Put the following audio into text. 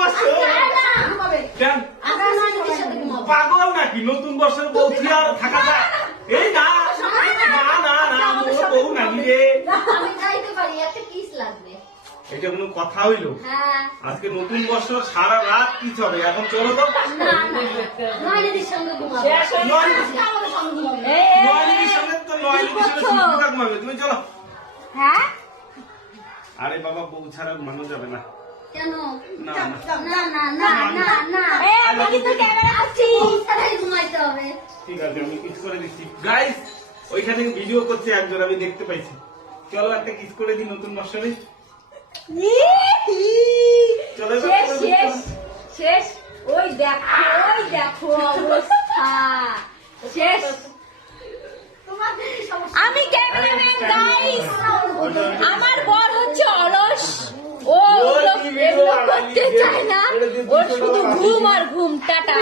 বছর কেন পাগল নাকি? নতুন বছর বউ থিয়া থাকা যায়? এই না না না না, মোর বউ নাকি রে। আমি যাইতে পারি, একটা কিস লাগবে। এটা কোনো কথা হইলো? হ্যাঁ। আজকে নতুন বছর, সারা রাত কি চলে? এখন চলো তো। না না, নয়নিদির সঙ্গে ঘুমাবো। নয়নিদির আমাদের সঙ্গে ঘুমাবে। নয়নিদির সঙ্গে তো নয়নিদির সঙ্গে সুবিধা ঘুমাবে। তুমি চলো। হ্যাঁ? আরে বাবা, বউ ছাড়া ঘুমানো যাবে না। কেন? না না না না না না না, আমি কিন্তু ক্যামেরা করছি, ছাড়াই ঘুমাইতে হবে। ঠিক আছে, আমি কিস করে দিচ্ছি। গাইস, ওইখানে ভিডিও করছে একজন, আমি দেখতে পাইছি। চলো একটা কিস করে দিই নতুন বছরে। চলো শেষ শেষ শেষ। ওই দেখো অবস্থা শেষ। আমি ক্যামেরাম্যান গাইস, আমার বর হচ্ছে অলস, ও এগুলো করতে চায় না, ওর শুধু ঘুম আর ঘুম। টাটা।